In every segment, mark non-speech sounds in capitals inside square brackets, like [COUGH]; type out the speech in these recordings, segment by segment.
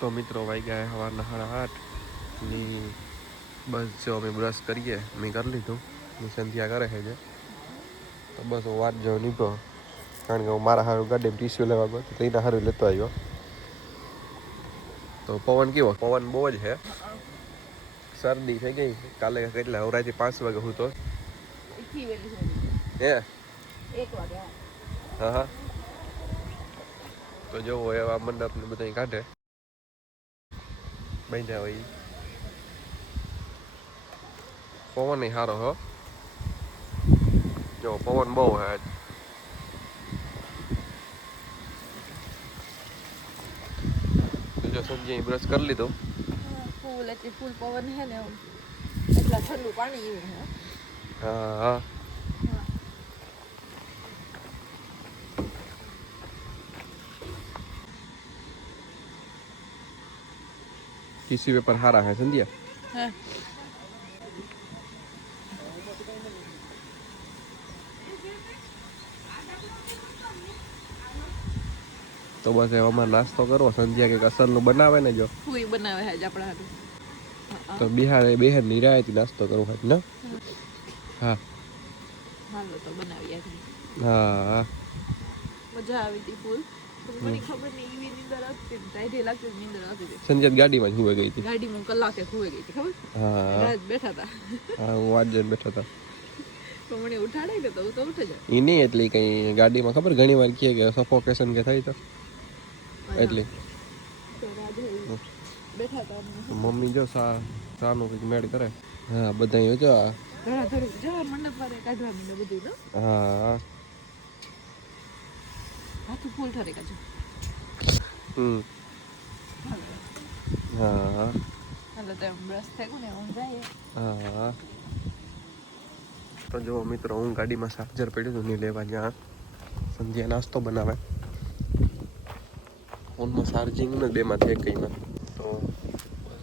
તો મિત્રો વાઈ ગયા સવારના સાડા આઠની બસ જો અમે બ્રશ કરીએ મેં કરી લીધું. ની સંધ્યા કરે છે જે. તો બસ હું વાત જો નીકળો કારણ કે હું મારા સારું ગાડી ટીસ્યુ લેવા ગયો તો એના સારું લેતો આવ્યો. તો પવન કેવો? પવન બહુ જ છે. શરદી થઈ ગઈ. કાલે કેટલા? અવરાથી પાંચ વાગે હું તો. હા. હા. હા તો જોવો એવા મંડપ ને બધા કાઢે. બાંધ્યા હોય ઈ. પવન સારો હો જો પવન બહુ હે આજ. તો જો સંજય બ્રશ કરી લીધો ફૂલ એટલે ફૂલ પવન હે ને એમ. એટલા ઠંડુ પાણી એવું હે હા ટીસી પેપર સારા હે સંધ્યા? હા. તો બસ એવામાં નાસ્તો કરવો સંધ્યા કંઈક અસરનું બનાવે ને જો. ફૂઈ બનાવે છે આપણા હાટુ. તો બિહાર બહેર નિરાયતી નાસ્તો કરવો હોય ને? હા. હાલો તો બનાવી આજે. હા હા. મજા આવી હતી ફૂલ. સંજય ગાડીમાં જ હુવે ગઈ હતી. ગાડીમાં કલાકે ખોવાઈ ગઈ હતી ખબર? હા. બેઠા હતા. હા હું વાત જઈને બેઠો તો મને ઉઠાડાય ને તો હું તો ઉઠે જ. એ નહીં એટલી કઈ ગાડીમાં ખબર? ઘણી વાર કહે કે સફોકેશન કે થાય તો. એટલી. મમ્મી જો સા સાનું કંઈક મેળ કરે. હા બધા જો હા. હાથું ફૂલ ઠરે કાજુ હમ હા હાલો તો બ્રશ થઈ ને હું હા તો જો મિત્રો હું ગાડીમાં ચાર્જર પડ્યું હતું નહીં લેવા જ્યાં સંધ્યા નાસ્તો બનાવે. ફોનમાં ચાર્જિંગ ને બેમાંથી એક કઈમાં તો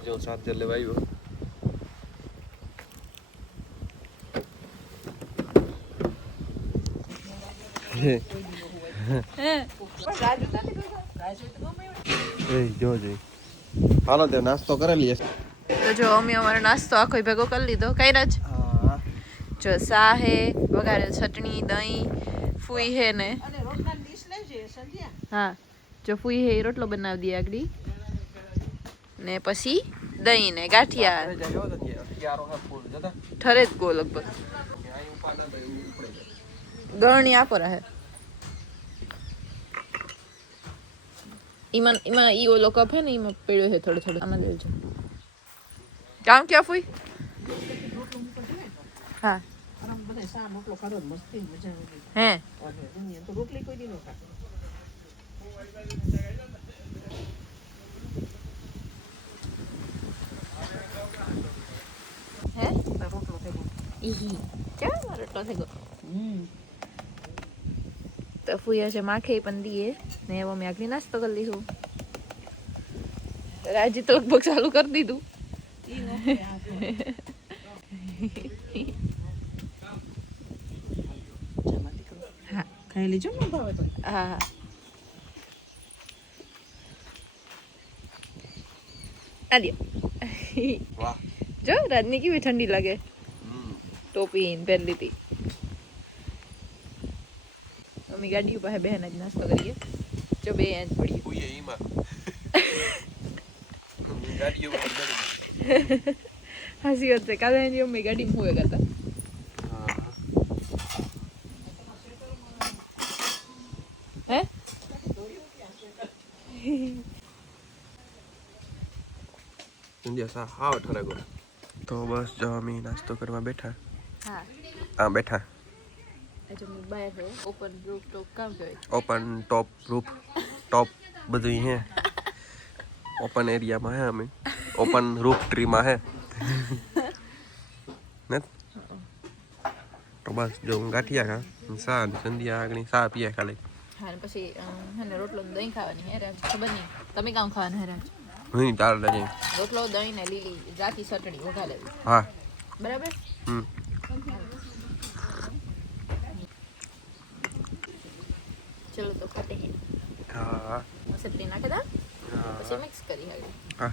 જો ચાર્જર લેવા આવ્યો હે જો હાલો તે નાસ્તો કરેલી હશે તો જો અમે અમારો નાસ્તો આખો ભેગો કરી લીધો. કઈ રાજ? હા. જો સા હે વઘારે ચટણી દહીં ફૂઈ હે ને. હા. જો ફૂઈ હે એ રોટલો બનાવી દઈએ આગળ. ને પછી દહીં ને ગાંઠિયા. ઠરે જ ગો લગભગ. ગરણી આપો રહે ઈમાં ઈમાં ઈ ઓલો કપ હે ને એમાં પડ્યો છે થોડો થોડો આમાં લેજો કામ ક્યાં ફૂઈ હા હે હે ઈહી ચાલ મારો રોટલો થઈ ગયો તો ફૂયા છે માખે પણ દીએ ને એવો મેં આગળ નાસ્તો કરી લીધું. રાજી તો લગભગ ચાલુ કરી દીધું. ખાઈ લેજો. ને ભાવે તો હા હા આલ્યો જો રાજની કેવી ઠંડી લાગે. ટોપી પહેરી લીધી. અમે ગાડી પાસે બેન જ નાસ્તો કરીએ. જો બે જ પડીએ. [LAUGHS] હાસી વાત છે. કાલે એની મમ્મી ગાડીમાં ગયા હતા હે? સંધ્યા સા હાવ ઠરેગો. તો બસ જો અમે નાસ્તો કરવા બેઠા. હા. હા બેઠા. ઓપન રૂફ ટોપ કામ કહેવાય. ઓપન ટોપ રૂફ ટોપ બધું હે. ઓપન એરિયામાં હે અમે. ઓપન રૂફ ટ્રીમાં હે. ને? તો બસ જો ગાંઠિયા ખા. સા સંધ્યા આગળ સા પીએ ખાલી. હા ને પછી અમ, રોટલો દહીં ખાવાની હે રાજ. ખબર નહીં. તમે કામ ખાવાનું હે રાજ? હું તાર લજે રોટલો દહીં ને લીલી જાતી ચટણી વઘારેલી હા. બરાબર? હમ. ચલો તો ખાતે હે હા ચટણી નાખે દા હા પછી મિક્સ કરી આગળ હા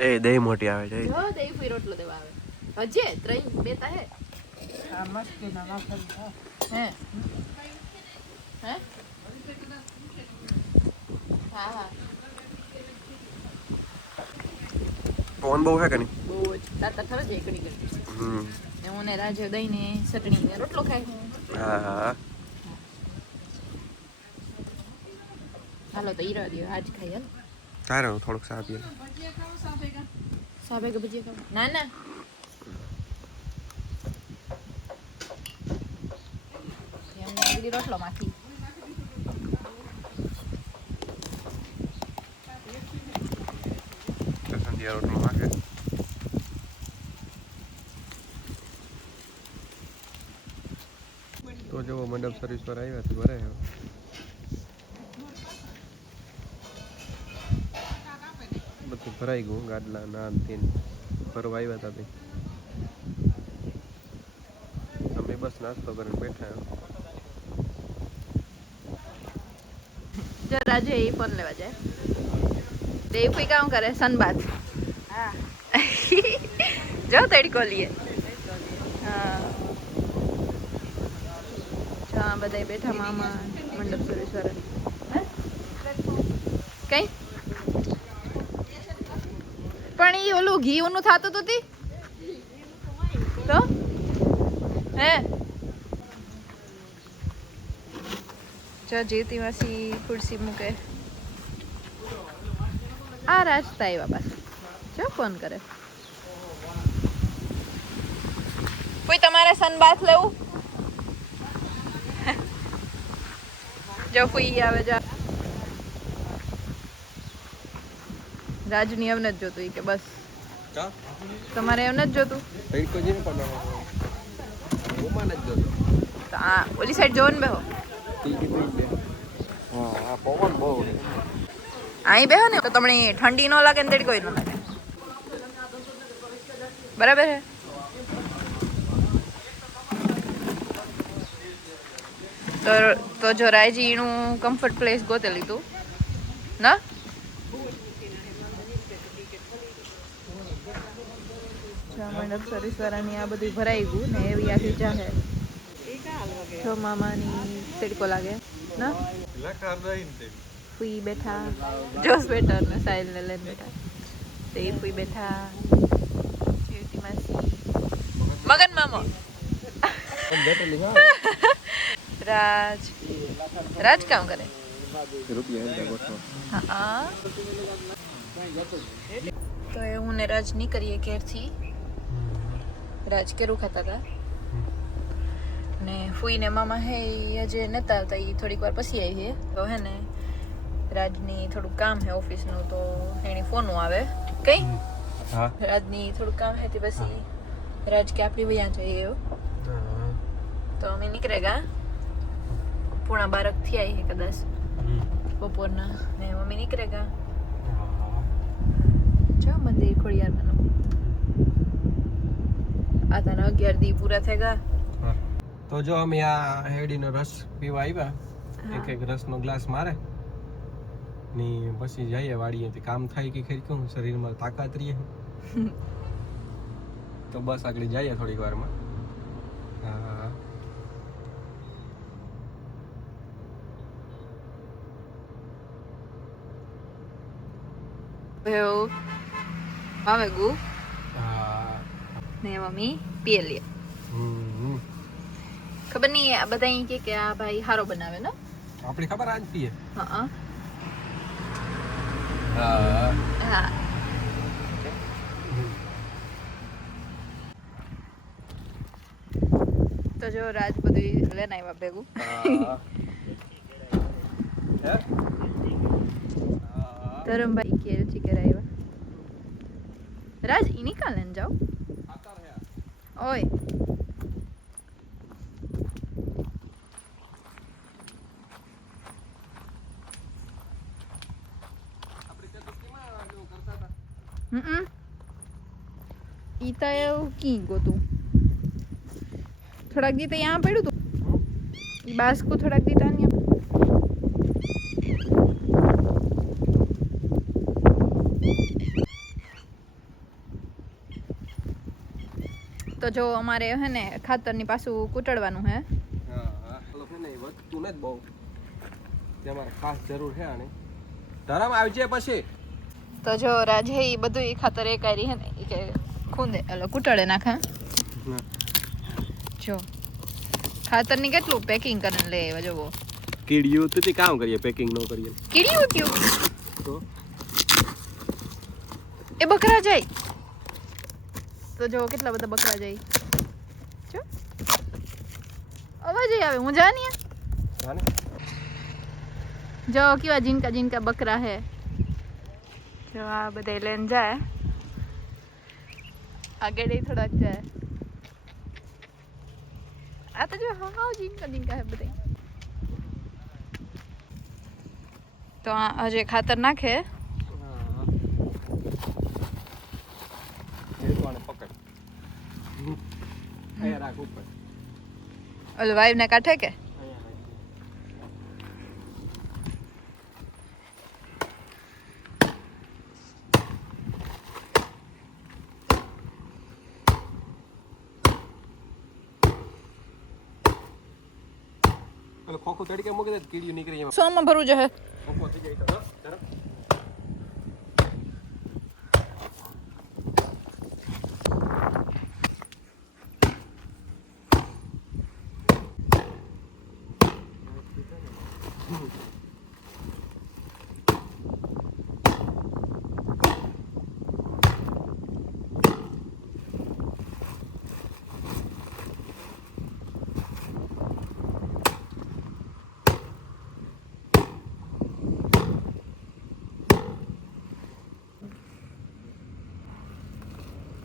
એ દહીં મોટી આવે છે જો દહીં ફી રોટલો દેવા આવે હજે ત્રણ બે તા હે આ મસ્તીના ના હા. હે હે હા હા પવન બહુ હે કે નહીં બહુ જ તાતા થર જ એકડી કરી હમ ને હું ને રાજે દહીં ને ચટણી ને રોટલો ખાય હા હા હાલો તો ઈરા દો આજ ખાઈ હાલ તારે હું થોડુંક સા પીએ સાબે કે ભજીયા ખાવ ના ના એમને આગળ રોટલો માંથી સંધ્યા રોટલો નાખે તો જો મંડપ સર્વિસ પર આવ્યા તો ભરે ભરાઈ ગયું ગાડલા ના તીન ભરવા આવ્યા હતા ભાઈ અમે બસ નાસ્તો કરીને બેઠા. જો રાજે એ ફોન લેવા જાય. તે કોઈ કામ કરે સનબાદ હા. જો તડકો લઈએ હા. બધા બેઠા મામા મંડપ સુરેશ્વર. કઈ? પણ ઓલું ઘી ઓનું થાતું તું તી? તો? હે? જો જીતી માસી ખુરશી મૂકે. આ રાસ્તા આવ્યા બસ જો ફોન કરે? કોઈ તમારે સનબાથ લેવું? જો કોઈ આવે, જા. રાજની એમ જ જોતું કે બસ. તમારે એમ જ જોતું? તો આ ઓલી સાઈડ જોવો ને બેહો. પવન બહુ અહીં બેહો ને તો તમને ઠંડી ન લાગે ને તેડી કોઈ ન લાગે. બરાબર હે? તો તો જો રાયજીનું કમ્ફર્ટ પ્લેસ ગોતે લીધું ના? મંડપ સર્વિસ આ બધું ભરાઈ ને એવી આખી જાહે છ મામાની તડકો લાગે. ના? ફૂઈ બેઠા. જોશ બેટર ને સાહિલ ને લઈને બેઠા. તે ફૂઈ બેઠા. મગન મામો. રાજ. રાજ કામ કરે? તો એ હું ને રાજ નીકળીએ ઘેરથી. રાજ કેરું ખાતા હતા ને ફૂઈને મામા હે હજે નતા આવતા એ થોડીક વાર પછી આવી છે તો હે ને રાજની થોડું કામ હે ઓફિસનું તો એની ફોન આવે. કઈ? રાજની થોડું કામ હે તે પછી રાજ કે આપણી વયા જઈએ એવું તો અમે નીકળેગા. પૂણા બારકથી આવી છે કદાચ બપોરના. ને મમ્મી નીકળેગા. જો મંદિર ખોડિયારમાંનું આ તને અગિયાર દી પૂરા થઈ ગયા તો જો અમે આ હેડીનો રસ પીવા આવ્યા એક એક રસનો ગ્લાસ મારે. ની પછી જઈએ વાડીએ તે કામ થાય કે ખરી કેવું શરીરમાં તાકાત રહીએ તો બસ આગળ જઈએ થોડીક વારમાં. હા. હવે ગુ? હા ને મમ્મી પીએ લે ખબર નહીં આ બધા અહીં કે કે આ ભાઈ હારો બનાવે ને આપણે ખબર આજ પીએ હા તો જો રાજ બધું લઈને આવ્યા ભેગું ધરમભાઈ કેલ ચીકેર આવ્યા રાજ ઇની કાલે જાઓ ઓય હમ ઈ તો એવું કી ગોતું. થોડાક દી તો અહીંયા પડ્યું તું. ઈ બાસ્કુ થોડાક દી તો તો જો અમારે હે ને ખાતરની પાછું કૂટડવાનું હે. ને વધતું બહુ તે અમારે ખાસ જરૂર છે આને. ધરમ પછી. તો જો રાજે એ બધું ખાતર એ કરી હે ને કે ખૂંદે એટલે કૂટડે નાખે. જો. ખાતરની કેટલું પેકિંગ કરીને લે એવા જોવો. કીડિયું તો તે કામ કરીએ પેકિંગ ન કરીએ. કીડિયું ઉત્યું તો? એ બકરા જાય. તો જો કેટલા બધા બકરા જાય. જો. અવાજ આવે હું જાની જો કેવા જીનકા જીનકા બકરા હે. જો આ બધા લઈને જાય. આગળ થોડાક જાય. આ તો જો હા હા જીનકા જીનકા હે બધા તો આ હજે ખાતર નાખે હા એ તો આને પકડ અહીંયા રાખ ઉપર. ઓલું વાઈવ ને કાઢે કે? ખોખું તડકે મૂકી દે તો નીકળી જાય સોમાં ભરવું છે ખોખું થઈ જાય તો હા, ધરમ.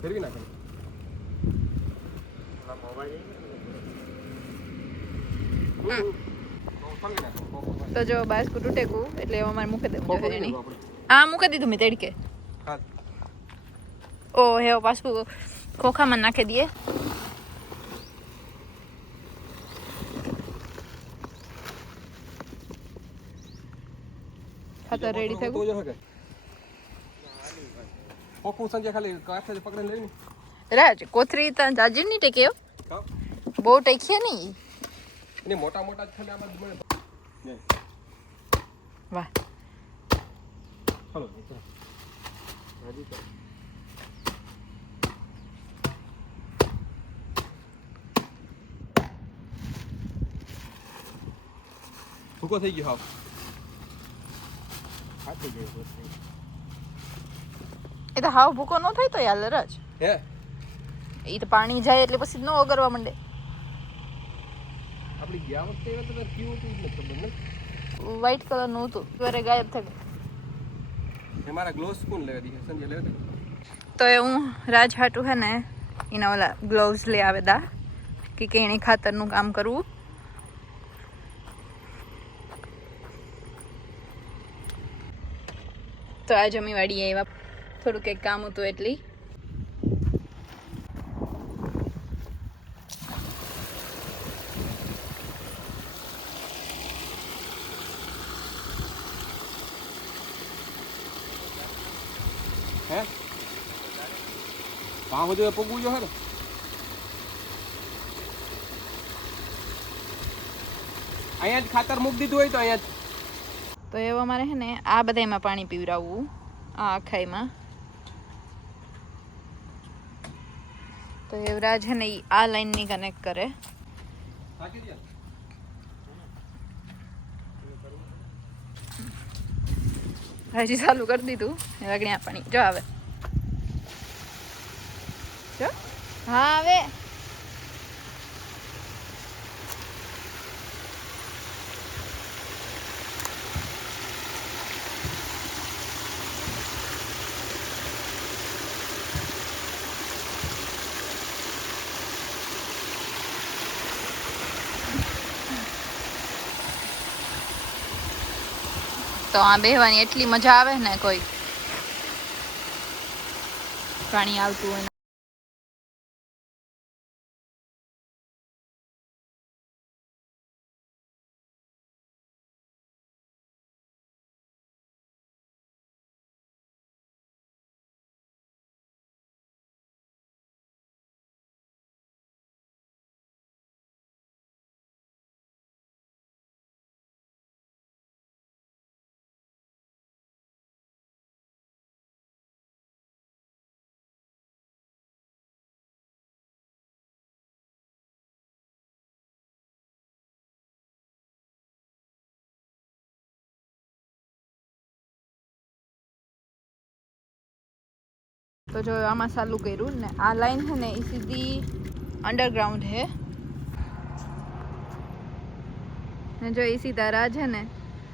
ફેરવી નાખે હમ. ફેરવી નાખો, ખોખું ફેરવી. તો જો બાસ્કુ તૂટે કુ એટલે એમાં મારે મૂકી લઈ એની આ મૂકી દીધું મેં તડકે. હા. ઓ હે પાછું ખોખામાં નાખી દઈએ. ખાતર રેડી થઈ તો જો હકે. ખાલી કાંઠે ગયું રાજ કોથરી તા જાજી નહીં ટેકે બહુ ટેકીએ નહીં. એની મોટા મોટા જ ખાલી આમાં જ મળે. ને. વાહ ભૂકો થઈ ગયો હાવ ગયો એ તો હાવ ભૂકો ન થાય તો યાર રાજ હે એ તો પાણી જાય એટલે પછી ન ઓગરવા માંડે. આપણી ગયા વખતે એ તો કેવું હતું એટલે નથી ખબર ને વ્હાઈટ કલરનું હતું ત્યારે ગાયબ થઈ ગયું મારા ગ્લોવ્સ કોણ લેવા દીધા સંજય લેવા દીધા તો એ હું રાજ હાટું હે ને એના ઓલા ગ્લોવ્સ લઈ આવે દા કે કે એને ખાતરનું કામ કરવું. તો આ જમી વાડી આવ્યા. થોડું કંઈક કામ હતું એટલી. કામ બધું પગવું જો ને અહીંયા જ ખાતર મૂકી દીધું હોય તો અહીંયા જ. તો એવા મારે છે ને આ બધામાં પાણી પીવડાવવું આ આખાઈમાં તો એવરાજ છે ને આ લાઈનની કનેક્ટ કરે. હજી ચાલુ કરી દીધું. રગણ્યા પાણી જો આવે જો હા આવે તો આ બેહવાની એટલી મજા આવે ને કોઈ. પાણી આવતું હોય તો જો આમાં ચાલુ કર્યું ને આ લાઈન છે ને એ સીધી અંડરગ્રાઉન્ડ છે. ને જો એ સીધા છે ને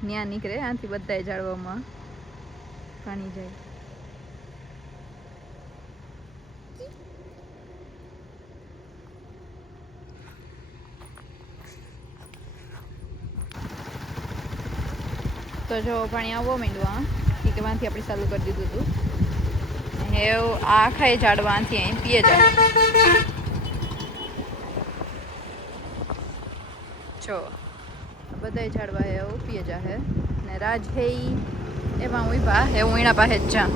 ત્યાં નીકળે, આથી બધા જાળવામાં પાણી જાય. તો જો પાણી આવવા માંડ્યું આ કે માંથી આપણે ચાલુ કરી દીધું હતું એવું આખા એ ઝાડવાથી અહીં પીએ જાય જો બધા ઝાડવા હે, એવું પીએ જાહે ને રાજ હે એમાં ઊભા હે, હું એના પાસે જ જા.